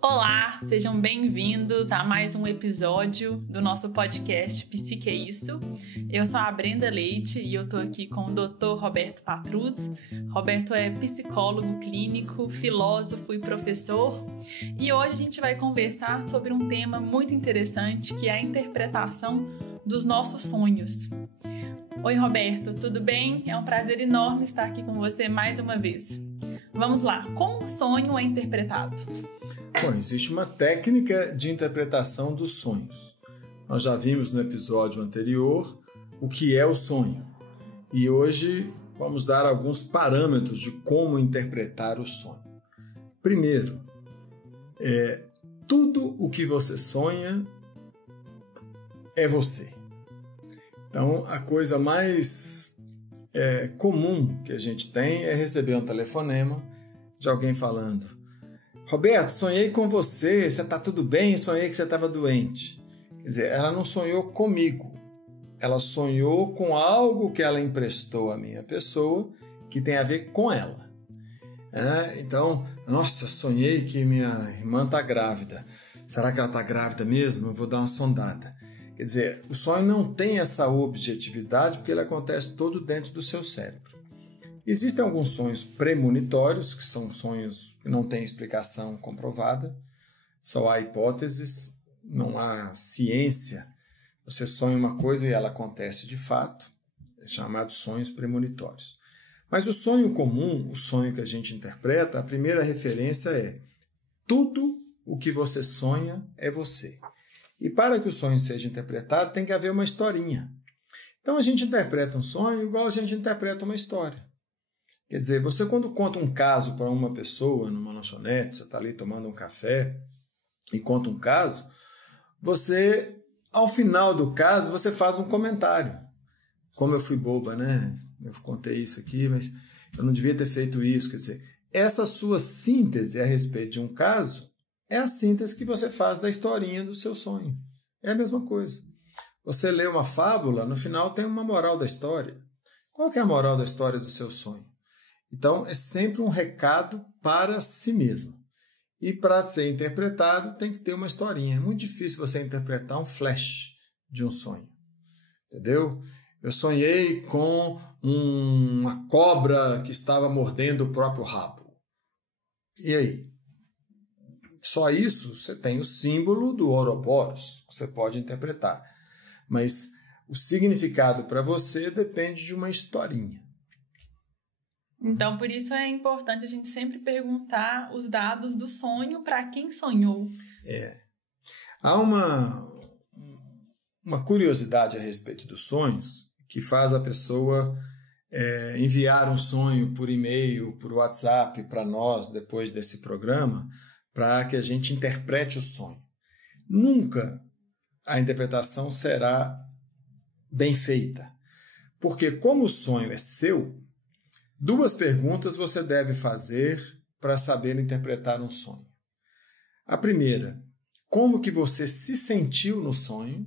Olá, sejam bem-vindos a mais um episódio do nosso podcast Psique é Isso. Eu sou a Brenda Leite e eu tô aqui com o Dr. Roberto Patrus. Roberto é psicólogo clínico, filósofo e professor. E hoje a gente vai conversar sobre um tema muito interessante, que é a interpretação dos nossos sonhos. Oi, Roberto, tudo bem? É um prazer enorme estar aqui com você mais uma vez. Vamos lá, como o sonho é interpretado? Bom, existe uma técnica de interpretação dos sonhos. Nós já vimos no episódio anterior o que é o sonho. E hoje vamos dar alguns parâmetros de como interpretar o sonho. Primeiro, tudo o que você sonha é você. Então, a coisa mais comum que a gente tem é receber um telefonema de alguém falando: Roberto, sonhei com você está tudo bem? Sonhei que você estava doente. Quer dizer, ela não sonhou comigo, ela sonhou com algo que ela emprestou à minha pessoa que tem a ver com ela. Então, nossa, sonhei que minha irmã está grávida. Será que ela está grávida mesmo? Eu vou dar uma sondada. Quer dizer, o sonho não tem essa objetividade porque ele acontece todo dentro do seu cérebro. Existem alguns sonhos premonitórios, que são sonhos que não têm explicação comprovada, só há hipóteses, não há ciência. Você sonha uma coisa e ela acontece de fato, é chamado sonhos premonitórios. Mas o sonho comum, o sonho que a gente interpreta, a primeira referência é: tudo o que você sonha é você. E para que o sonho seja interpretado, tem que haver uma historinha. Então a gente interpreta um sonho igual a gente interpreta uma história. Quer dizer, você quando conta um caso para uma pessoa numa lanchonete, você está ali tomando um café e conta um caso, você, ao final do caso, você faz um comentário. Como eu fui boba, né? Eu contei isso aqui, mas eu não devia ter feito isso. Quer dizer, essa sua síntese a respeito de um caso é a síntese que você faz da historinha do seu sonho. É a mesma coisa. Você lê uma fábula, no final tem uma moral da história. Qual que é a moral da história do seu sonho? Então, é sempre um recado para si mesmo. E para ser interpretado, tem que ter uma historinha. É muito difícil você interpretar um flash de um sonho. Entendeu? Eu sonhei com uma cobra que estava mordendo o próprio rabo. E aí? Só isso, você tem o símbolo do Ouroboros, que você pode interpretar. Mas o significado para você depende de uma historinha. Então, por isso é importante a gente sempre perguntar os dados do sonho para quem sonhou. Há uma curiosidade a respeito dos sonhos que faz a pessoa enviar um sonho por e-mail, por WhatsApp para nós depois desse programa, para que a gente interprete o sonho. Nunca a interpretação será bem feita, porque como o sonho é seu, duas perguntas você deve fazer para saber interpretar um sonho. A primeira, como que você se sentiu no sonho?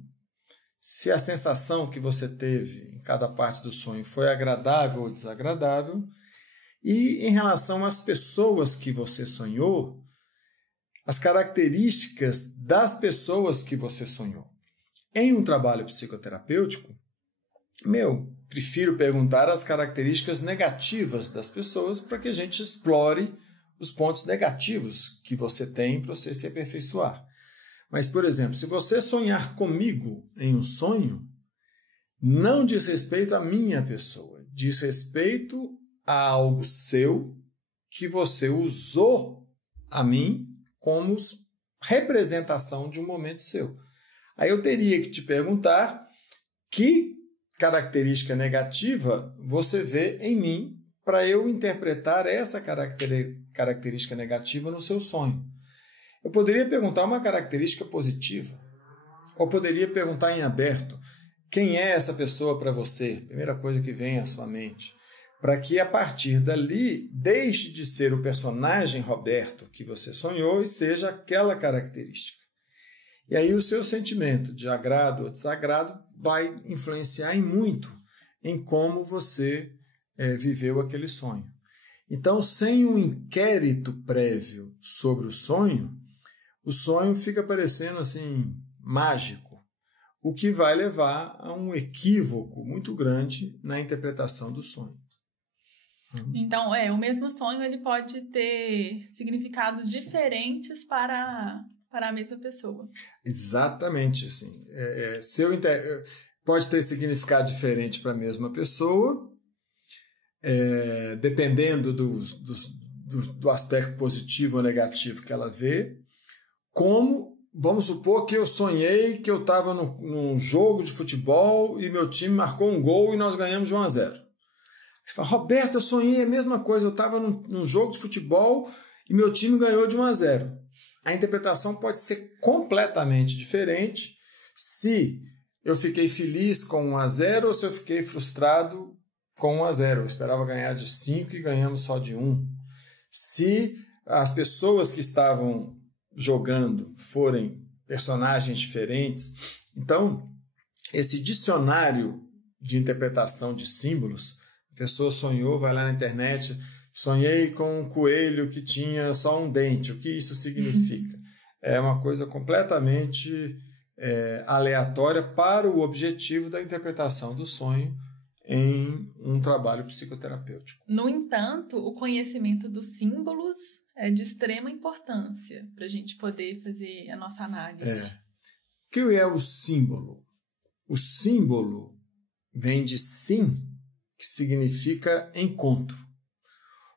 Se a sensação que você teve em cada parte do sonho foi agradável ou desagradável. E em relação às pessoas que você sonhou, as características das pessoas que você sonhou. Em um trabalho psicoterapêutico, prefiro perguntar as características negativas das pessoas para que a gente explore os pontos negativos que você tem para você se aperfeiçoar. Mas, por exemplo, se você sonhar comigo em um sonho, não diz respeito à minha pessoa, diz respeito a algo seu que você usou a mim como representação de um momento seu. Aí eu teria que te perguntar que característica negativa você vê em mim para eu interpretar essa característica negativa no seu sonho. Eu poderia perguntar uma característica positiva, ou poderia perguntar em aberto: quem é essa pessoa para você? Primeira coisa que vem à sua mente. Para que a partir dali deixe de ser o personagem Roberto que você sonhou e seja aquela característica. E aí o seu sentimento de agrado ou desagrado vai influenciar em muito em como você viveu aquele sonho. Então, sem um inquérito prévio sobre o sonho fica parecendo assim mágico, o que vai levar a um equívoco muito grande na interpretação do sonho. Então, o mesmo sonho ele pode ter significados diferentes para a mesma pessoa. Exatamente, assim. Pode ter significado diferente para a mesma pessoa, dependendo do aspecto positivo ou negativo que ela vê, como, vamos supor que eu sonhei que eu estava num jogo de futebol e meu time marcou um gol e nós ganhamos de 1-0. Você fala, Roberto, eu sonhei a mesma coisa, eu estava num jogo de futebol e meu time ganhou de 1-0. A interpretação pode ser completamente diferente se eu fiquei feliz com 1-0 ou se eu fiquei frustrado com 1-0. Eu esperava ganhar de 5 e ganhamos só de 1. Se as pessoas que estavam jogando forem personagens diferentes. Então, esse dicionário de interpretação de símbolos, a pessoa sonhou, vai lá na internet, sonhei com um coelho que tinha só um dente, o que isso significa? É uma coisa completamente aleatória para o objetivo da interpretação do sonho em um trabalho psicoterapêutico. No entanto, o conhecimento dos símbolos é de extrema importância para a gente poder fazer a nossa análise. O que é o símbolo? O símbolo vem de sim, que significa encontro.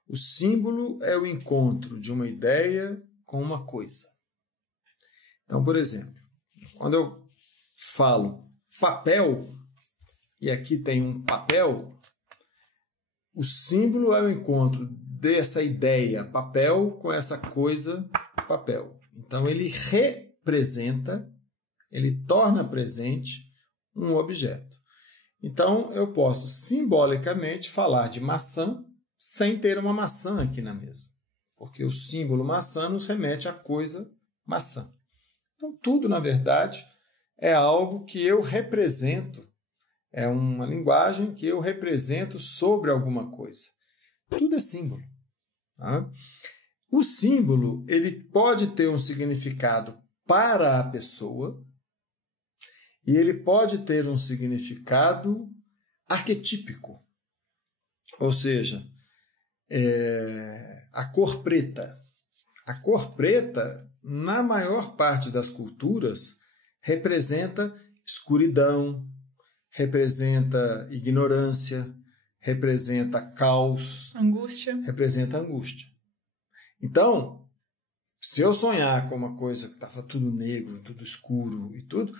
O símbolo é o encontro de uma ideia com uma coisa. Então, por exemplo, quando eu falo papel, e aqui tem um papel, o símbolo é o encontro dessa ideia papel com essa coisa papel. Então, ele representa, ele torna presente um objeto. Então, eu posso simbolicamente falar de maçã sem ter uma maçã aqui na mesa, porque o símbolo maçã nos remete à coisa maçã. Então, tudo, na verdade, é algo que eu represento, é uma linguagem que eu represento sobre alguma coisa. Tudo é símbolo. Tá? O símbolo ele pode ter um significado para a pessoa e ele pode ter um significado arquetípico. Ou seja, a cor preta. A cor preta, na maior parte das culturas, representa escuridão, representa ignorância, representa caos, representa angústia. Então, se eu sonhar com uma coisa que estava tudo negro, tudo escuro e tudo,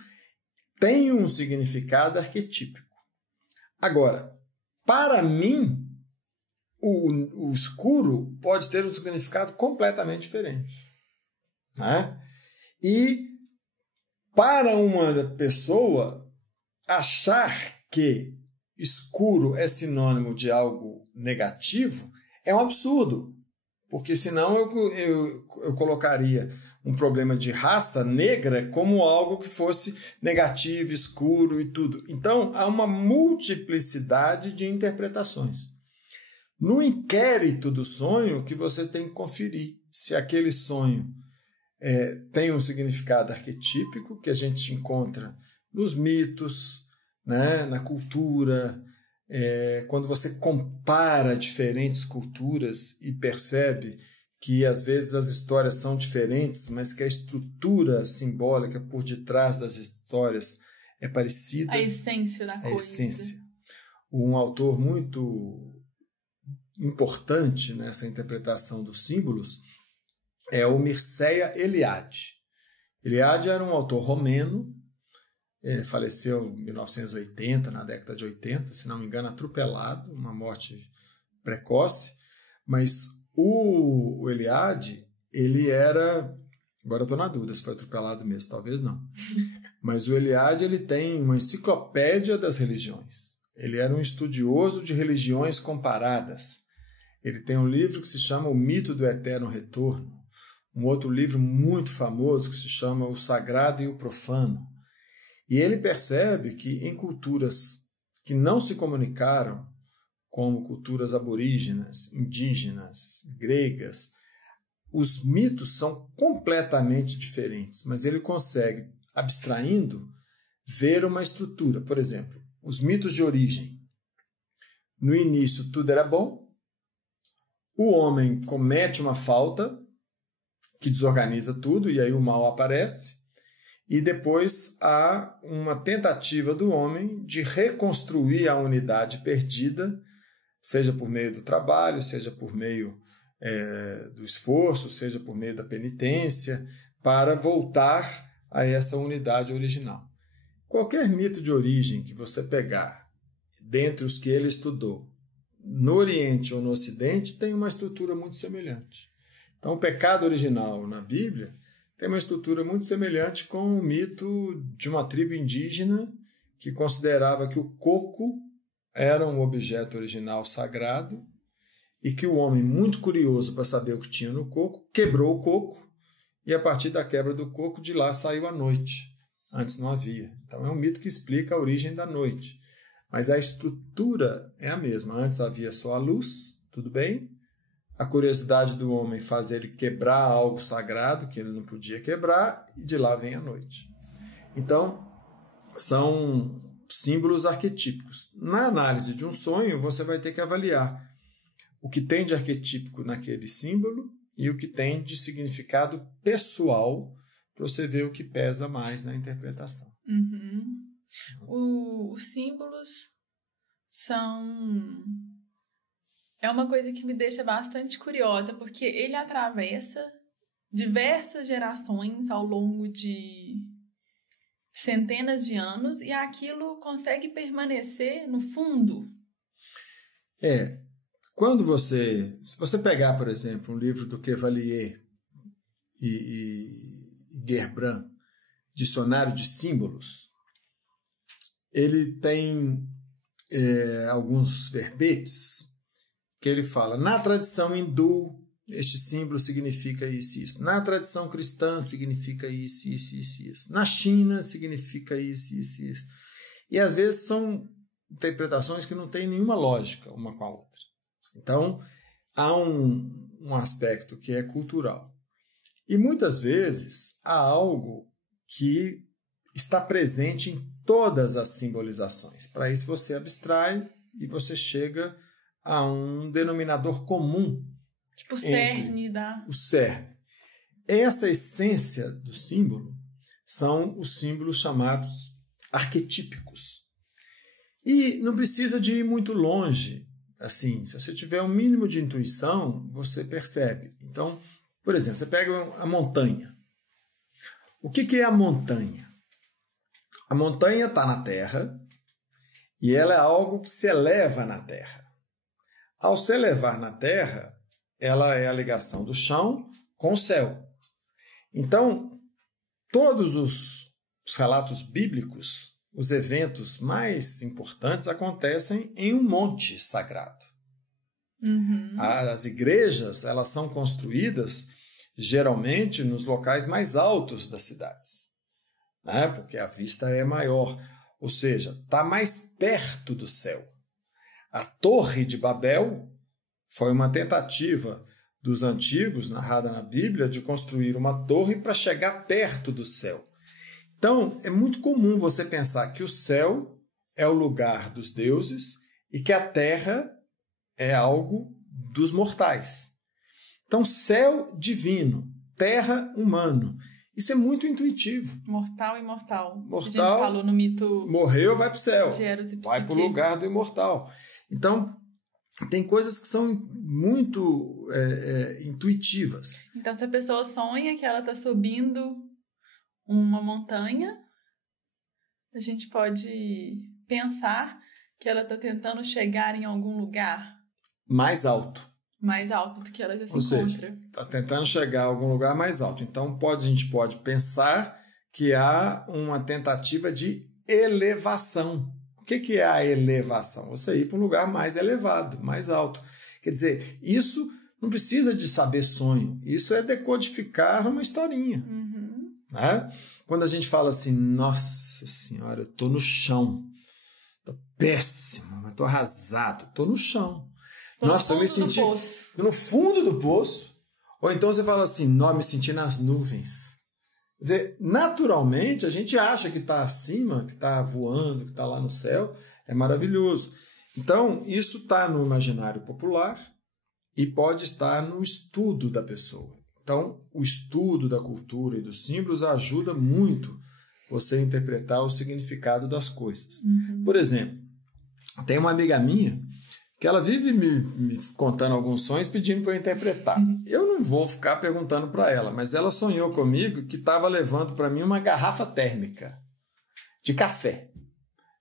tem um significado arquetípico. Agora, para mim, o escuro pode ter um significado completamente diferente. Né? E para uma pessoa, achar que escuro é sinônimo de algo negativo é um absurdo, porque senão eu colocaria um problema de raça negra como algo que fosse negativo, escuro e tudo. Então, há uma multiplicidade de interpretações. No inquérito do sonho, que você tem que conferir se aquele sonho tem um significado arquetípico que a gente encontra nos mitos, né, na cultura, quando você compara diferentes culturas e percebe que às vezes as histórias são diferentes, mas que a estrutura simbólica por detrás das histórias é parecida. A essência da coisa. A essência. Um autor muito importante nessa interpretação dos símbolos é o Mircea Eliade. Eliade era um autor romeno, faleceu em 1980, na década de 80, se não me engano, atropelado, uma morte precoce, mas o Eliade, ele era, agora eu estou na dúvida se foi atropelado mesmo, talvez não, mas o Eliade ele tem uma enciclopédia das religiões, ele era um estudioso de religiões comparadas, ele tem um livro que se chama O Mito do Eterno Retorno, um outro livro muito famoso que se chama O Sagrado e o Profano. E ele percebe que em culturas que não se comunicaram, como culturas aborígenas, indígenas, gregas, os mitos são completamente diferentes, mas ele consegue, abstraindo, ver uma estrutura. Por exemplo, os mitos de origem. No início tudo era bom, o homem comete uma falta que desorganiza tudo e aí o mal aparece, e depois há uma tentativa do homem de reconstruir a unidade perdida, seja por meio do trabalho, seja por meio do esforço, seja por meio da penitência, para voltar a essa unidade original. Qualquer mito de origem que você pegar, dentre os que ele estudou, no Oriente ou no Ocidente, tem uma estrutura muito semelhante. Então, o pecado original na Bíblia tem uma estrutura muito semelhante com o mito de uma tribo indígena que considerava que o coco era um objeto original sagrado e que o homem, muito curioso para saber o que tinha no coco, quebrou o coco e, a partir da quebra do coco, de lá saiu a noite. Antes não havia. Então, é um mito que explica a origem da noite. Mas a estrutura é a mesma. Antes havia só a luz, tudo bem. A curiosidade do homem faz ele quebrar algo sagrado que ele não podia quebrar, e de lá vem a noite. Então, são símbolos arquetípicos. Na análise de um sonho, você vai ter que avaliar o que tem de arquetípico naquele símbolo e o que tem de significado pessoal, para você ver o que pesa mais na interpretação. Uhum. Os símbolos são... É uma coisa que me deixa bastante curiosa, porque ele atravessa diversas gerações ao longo de centenas de anos e aquilo consegue permanecer no fundo. Se você pegar, por exemplo, um livro do Quevalier e Gerbrand, Dicionário de Símbolos, ele tem alguns verbetes que ele fala: na tradição hindu, este símbolo significa isso e isso. Na tradição cristã, significa isso, isso, isso, isso. Na China, significa isso, isso, isso. E às vezes são interpretações que não têm nenhuma lógica uma com a outra. Então, há um aspecto que é cultural. E muitas vezes há algo que está presente em todas as simbolizações. Para isso você abstrai e você chega a um denominador comum. Tipo o cerne o cerne. Essa essência do símbolo são os símbolos chamados arquetípicos. E não precisa de ir muito longe. Assim, se você tiver um mínimo de intuição, você percebe. Então, por exemplo, você pega a montanha. O que é a montanha? A montanha está na terra e ela é algo que se eleva na terra. Ao se elevar na terra, ela é a ligação do chão com o céu. Então, todos os relatos bíblicos, os eventos mais importantes acontecem em um monte sagrado. Uhum. As igrejas, elas são construídas geralmente nos locais mais altos das cidades, né? Porque a vista é maior, ou seja, está mais perto do céu. A Torre de Babel foi uma tentativa dos antigos, narrada na Bíblia, de construir uma torre para chegar perto do céu. Então, é muito comum você pensar que o céu é o lugar dos deuses e que a terra é algo dos mortais. Então, céu divino, terra humano. Isso é muito intuitivo. Mortal e imortal. Mortal, a gente falou no mito... Morreu, vai para o céu. De Eros e Psique. Vai para o lugar do imortal. Então, tem coisas que são muito intuitivas. Então, se a pessoa sonha que ela está subindo uma montanha, a gente pode pensar que ela está tentando chegar em algum lugar mais alto. Mais alto do que ela já se encontra. Ou seja, está tentando chegar a algum lugar mais alto. Então, a gente pode pensar que há uma tentativa de elevação. O que é a elevação? Você ir para um lugar mais elevado, mais alto. Quer dizer, isso não precisa de saber sonho. Isso é decodificar uma historinha. Uhum. Né? Quando a gente fala assim, nossa senhora, eu estou no chão. Tô péssimo, mas tô arrasado, tô no chão. Nossa, eu me senti no fundo do poço. Ou então você fala assim, não, me senti nas nuvens. Quer dizer, naturalmente a gente acha que está acima, que está voando, que está lá no céu, é maravilhoso. Então, isso está no imaginário popular e pode estar no estudo da pessoa. Então, o estudo da cultura e dos símbolos ajuda muito você a interpretar o significado das coisas. Por exemplo, tem uma amiga minha que ela vive me contando alguns sonhos pedindo para eu interpretar. Eu não vou ficar perguntando para ela, mas ela sonhou comigo que estava levando para mim uma garrafa térmica de café.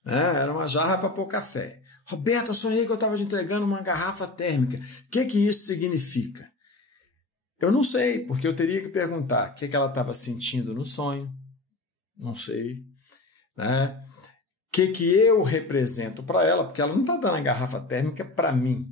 Era uma jarra para pôr café. Roberto, eu sonhei que eu estava te entregando uma garrafa térmica. O que isso significa? Eu não sei, porque eu teria que perguntar o que ela estava sentindo no sonho. Não sei. Né? O que eu represento para ela, porque ela não está dando a garrafa térmica para mim.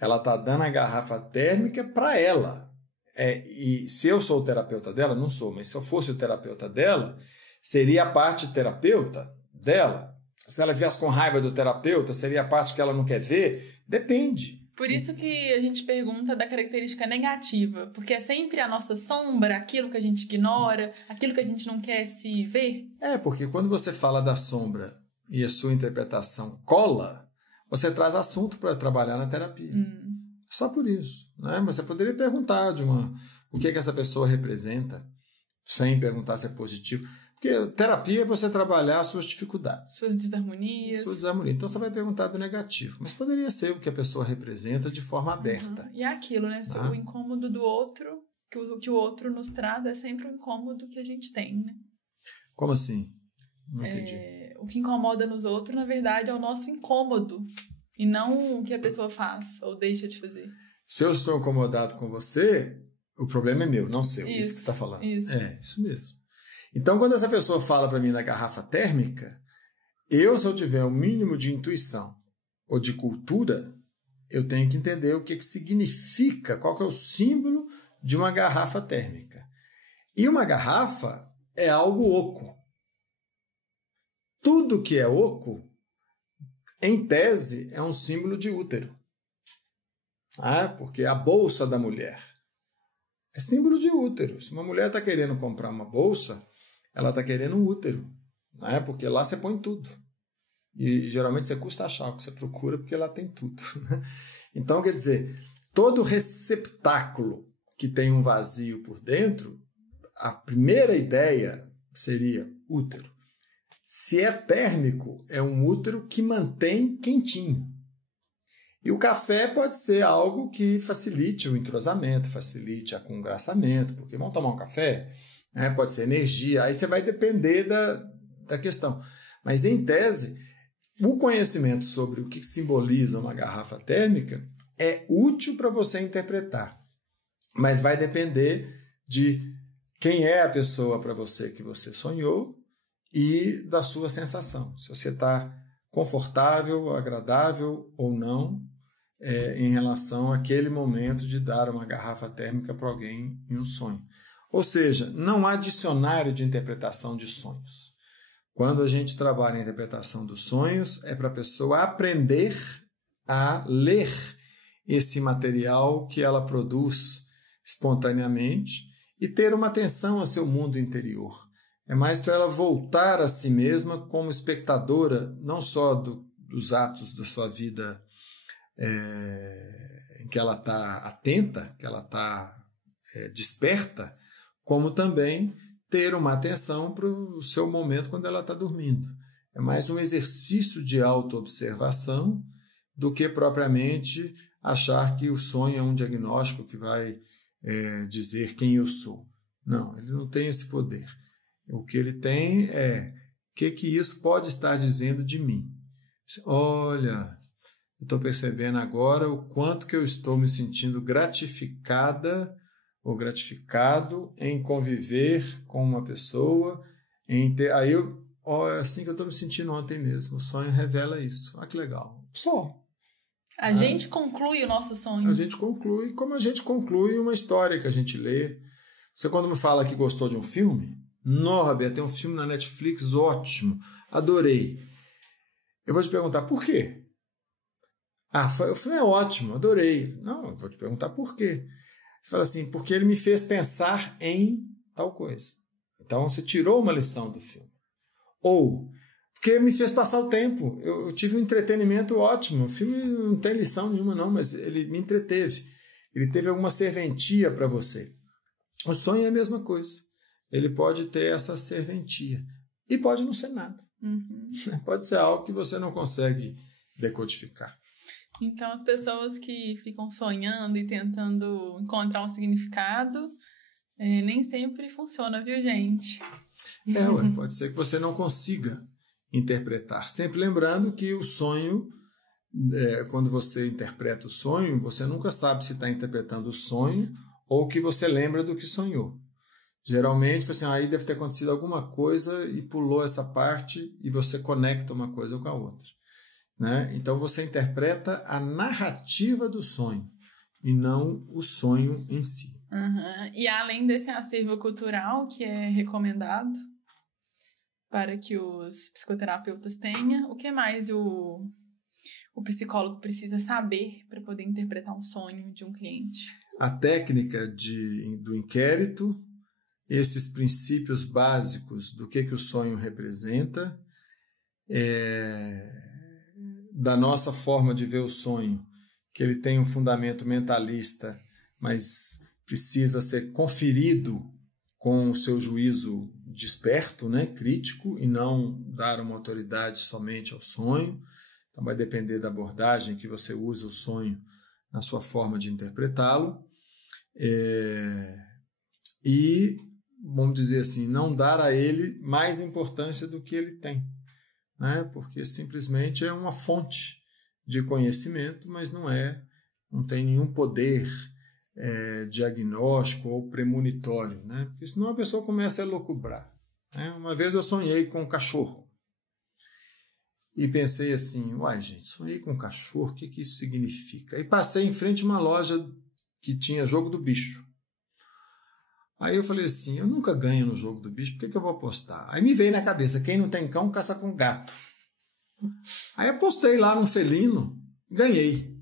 Ela está dando a garrafa térmica para ela. E se eu sou o terapeuta dela, não sou, mas se eu fosse o terapeuta dela, seria a parte terapeuta dela. Se ela viesse com raiva do terapeuta, seria a parte que ela não quer ver? Depende. Por isso que a gente pergunta da característica negativa, porque é sempre a nossa sombra, aquilo que a gente ignora, aquilo que a gente não quer se ver. Porque quando você fala da sombra e a sua interpretação cola, você traz assunto para trabalhar na terapia. Só por isso. Né? Mas você poderia perguntar o que essa pessoa representa, sem perguntar se é positivo. Porque terapia é você trabalhar as suas dificuldades. Suas desarmonias. Então você vai perguntar do negativo. Mas poderia ser o que a pessoa representa de forma aberta. E é aquilo, né? O incômodo do outro, que o outro nos traz, é sempre o incômodo que a gente tem, né? Como assim? Não entendi. O que incomoda nos outros, na verdade, é o nosso incômodo. E não o que a pessoa faz ou deixa de fazer. Se eu estou incomodado com você, o problema é meu, não seu. Isso que você está falando. Isso. Isso mesmo. Então, quando essa pessoa fala para mim da garrafa térmica, se eu tiver o mínimo de intuição ou de cultura, eu tenho que entender o que significa, qual que é o símbolo de uma garrafa térmica. E uma garrafa é algo oco. Tudo que é oco, em tese, é um símbolo de útero. Porque a bolsa da mulher é símbolo de útero. Se uma mulher está querendo comprar uma bolsa, ela está querendo um útero, né? Porque lá você põe tudo. E geralmente você custa achar o que você procura, porque lá tem tudo. Então, quer dizer, todo receptáculo que tem um vazio por dentro, a primeira ideia seria útero. Se é térmico, é um útero que mantém quentinho. E o café pode ser algo que facilite o entrosamento, facilite o congraçamento, porque vamos tomar um café, né? Pode ser energia, aí você vai depender da questão. Mas, em tese, o conhecimento sobre o que simboliza uma garrafa térmica é útil para você interpretar, mas vai depender de quem é a pessoa para você que você sonhou e da sua sensação. Se você está confortável, agradável ou não, em relação àquele momento de dar uma garrafa térmica para alguém em um sonho. Ou seja, não há dicionário de interpretação de sonhos. Quando a gente trabalha a interpretação dos sonhos, é para a pessoa aprender a ler esse material que ela produz espontaneamente e ter uma atenção ao seu mundo interior. É mais para ela voltar a si mesma como espectadora, não só dos atos da sua vida em que ela está atenta, que ela está desperta, como também ter uma atenção para o seu momento quando ela está dormindo. É mais um exercício de autoobservação do que propriamente achar que o sonho é um diagnóstico que vai dizer quem eu sou. Não, ele não tem esse poder. O que ele tem é o que isso pode estar dizendo de mim. Olha, eu estou percebendo agora o quanto que eu estou me sentindo gratificada ou gratificado em conviver com uma pessoa. Aí é assim que eu estou me sentindo ontem mesmo. O sonho revela isso. Olha que legal. Só. A gente conclui o nosso sonho. A gente conclui como a gente conclui uma história que a gente lê. Você quando me fala que gostou de um filme, Roberto, tem um filme na Netflix ótimo, adorei. Eu vou te perguntar por quê? O filme é ótimo, adorei. Não, eu vou te perguntar por quê. Você fala assim, porque ele me fez pensar em tal coisa. Então, você tirou uma lição do filme. Ou, porque me fez passar o tempo. Eu tive um entretenimento ótimo. O filme não tem lição nenhuma, não, mas ele me entreteve. Ele teve alguma serventia para você. O sonho é a mesma coisa. Ele pode ter essa serventia. E pode não ser nada. Uhum. Pode ser algo que você não consegue decodificar. Então, as pessoas que ficam sonhando e tentando encontrar um significado, nem sempre funciona, viu, gente? Pode ser que você não consiga interpretar. Sempre lembrando que o sonho, quando você interpreta o sonho, você nunca sabe se está interpretando o sonho ou que você lembra do que sonhou. Geralmente, assim, aí deve ter acontecido alguma coisa e pulou essa parte e você conecta uma coisa com a outra. Né? Então, você interpreta a narrativa do sonho e não o sonho em si. Uhum. E além desse acervo cultural que é recomendado para que os psicoterapeutas tenham, o que mais o psicólogo precisa saber para poder interpretar um sonho de um cliente? A técnica do inquérito, esses princípios básicos do que o sonho representa, da nossa forma de ver o sonho, que ele tem um fundamento mentalista, mas precisa ser conferido com o seu juízo desperto, né, crítico, e não dar uma autoridade somente ao sonho. Então vai depender da abordagem que você usa o sonho na sua forma de interpretá-lo. E, vamos dizer assim, não dar a ele mais importância do que ele tem, né? Porque simplesmente é uma fonte de conhecimento, mas não tem nenhum poder diagnóstico ou premonitório, né? Porque senão a pessoa começa a elocubrar. Né? Uma vez eu sonhei com um cachorro e pensei assim, gente, sonhei com um cachorro, o que isso significa? Aí passei em frente a uma loja que tinha jogo do bicho. Aí eu falei assim, eu nunca ganho no jogo do bicho, por que eu vou apostar? Aí me veio na cabeça, quem não tem cão, caça com gato. Aí apostei lá num felino, ganhei.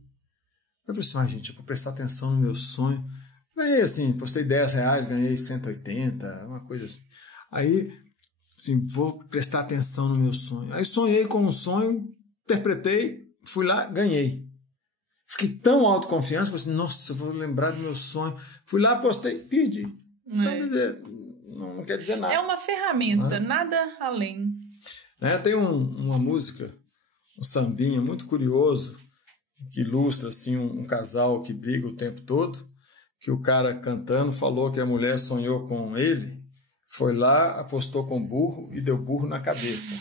Eu falei assim, gente, eu vou prestar atenção no meu sonho. Ganhei assim, postei R$10, ganhei 180, uma coisa assim. Aí, assim, vou prestar atenção no meu sonho. Aí sonhei com um sonho, interpretei, fui lá, ganhei. Fiquei tão autoconfiante, falei assim, nossa, eu vou lembrar do meu sonho. Fui lá, postei, perdi. Então, não quer dizer nada. É uma ferramenta, nada além. Tem uma música, um sambinha muito curioso, que ilustra assim, um casal que briga o tempo todo, que o cara cantando falou que a mulher sonhou com ele, foi lá, apostou com burro e deu burro na cabeça.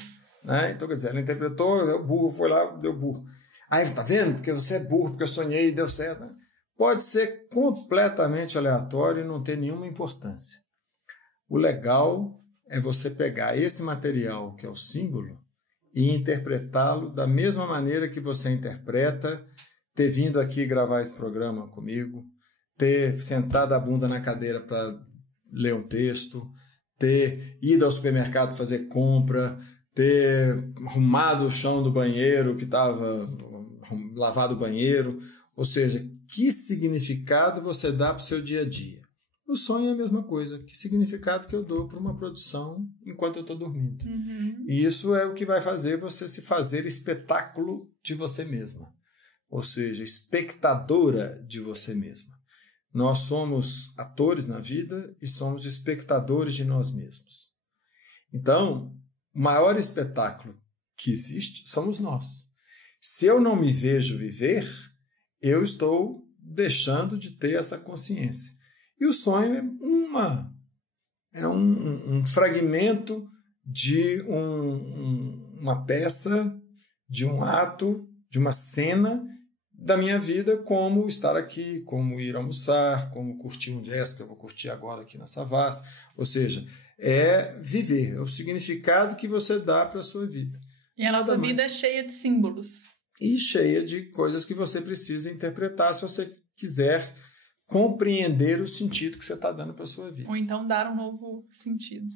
Né? Então, quer dizer, ela interpretou, deu burro, foi lá, deu burro. Aí, tá vendo? Porque você é burro, porque eu sonhei e deu certo. Né? Pode ser completamente aleatório e não ter nenhuma importância. O legal é você pegar esse material, que é o símbolo, e interpretá-lo da mesma maneira que você interpreta, ter vindo aqui gravar esse programa comigo, ter sentado a bunda na cadeira para ler um texto, ter ido ao supermercado fazer compra, ter arrumado o chão do banheiro que estava lavado o banheiro, ou seja, que significado você dá para o seu dia a dia. O sonho é a mesma coisa, que significado que eu dou para uma produção enquanto eu estou dormindo. Uhum. E isso é o que vai fazer você se fazer espetáculo de você mesma, ou seja, espectadora de você mesma. Nós somos atores na vida e somos espectadores de nós mesmos. Então, o maior espetáculo que existe somos nós. Se eu não me vejo viver, eu estou deixando de ter essa consciência. E o sonho é um fragmento de uma peça, de um ato, de uma cena da minha vida, como estar aqui, como ir almoçar, como curtir um jazz que eu vou curtir agora aqui na Savassi. Ou seja, é viver, é o significado que você dá para a sua vida. E a nossa vida é cheia de símbolos. E cheia de coisas que você precisa interpretar se você quiser compreender o sentido que você está dando para a sua vida. Ou então dar um novo sentido.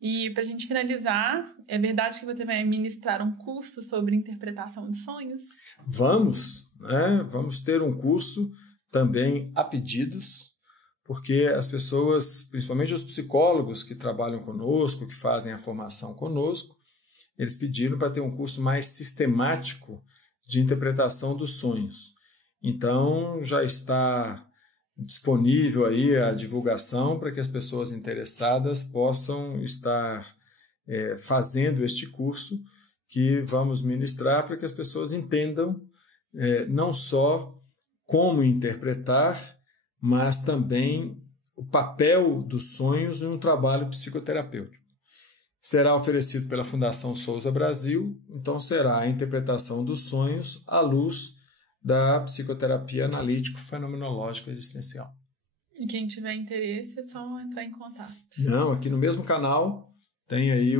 E para a gente finalizar, é verdade que você vai ministrar um curso sobre interpretação de sonhos? Vamos, né? Vamos ter um curso também a pedidos, porque as pessoas, principalmente os psicólogos que trabalham conosco, que fazem a formação conosco, eles pediram para ter um curso mais sistemático de interpretação dos sonhos. Então, já está disponível aí a divulgação para que as pessoas interessadas possam estar fazendo este curso que vamos ministrar para que as pessoas entendam não só como interpretar, mas também o papel dos sonhos em um trabalho psicoterapêutico. Será oferecido pela Fundação Souza Brasil, então será a interpretação dos sonhos à luz da psicoterapia analítico-fenomenológica existencial. E quem tiver interesse é só entrar em contato. Não, aqui no mesmo canal tem aí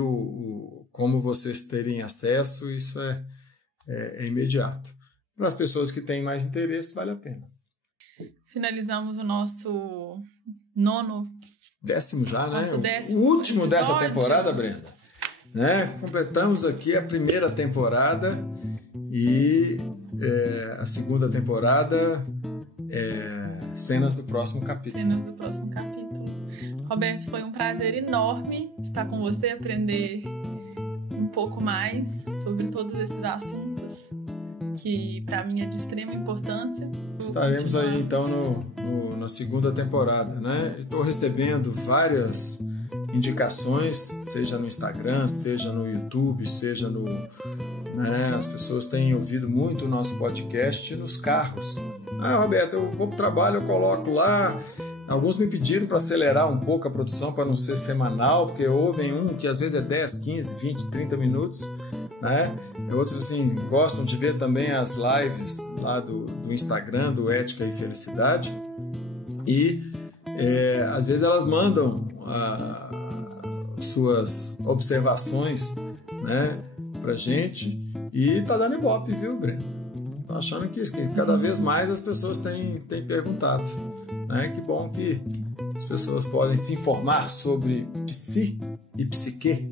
como vocês terem acesso, isso é imediato. Para as pessoas que têm mais interesse, vale a pena. Finalizamos o nosso 10º já, né? Nosso 10º o último episódio dessa temporada, Brenda. Né? Completamos aqui a primeira temporada e a segunda temporada cenas do próximo capítulo. Cenas do próximo capítulo. Roberto, foi um prazer enorme estar com você, aprender um pouco mais sobre todos esses assuntos que para mim é de extrema importância. Estaremos aí então na segunda temporada, né? Estou recebendo várias indicações, seja no Instagram, seja no YouTube, seja as pessoas têm ouvido muito o nosso podcast nos carros. Roberto, eu vou para o trabalho, eu coloco lá. Alguns me pediram para acelerar um pouco a produção para não ser semanal, porque ouvem um que às vezes é 10, 15, 20, 30 minutos, né? Outros assim, gostam de ver também as lives lá do Instagram, do Ética e Felicidade. E às vezes elas mandam suas observações, né, pra gente, e tá dando ibope, viu, Brenda? Tô achando que cada vez mais as pessoas têm perguntado, né? Que bom que as pessoas podem se informar sobre psi e psique.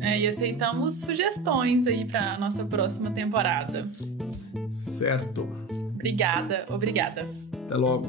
E aceitamos sugestões aí para nossa próxima temporada. Certo. Obrigada. Até logo.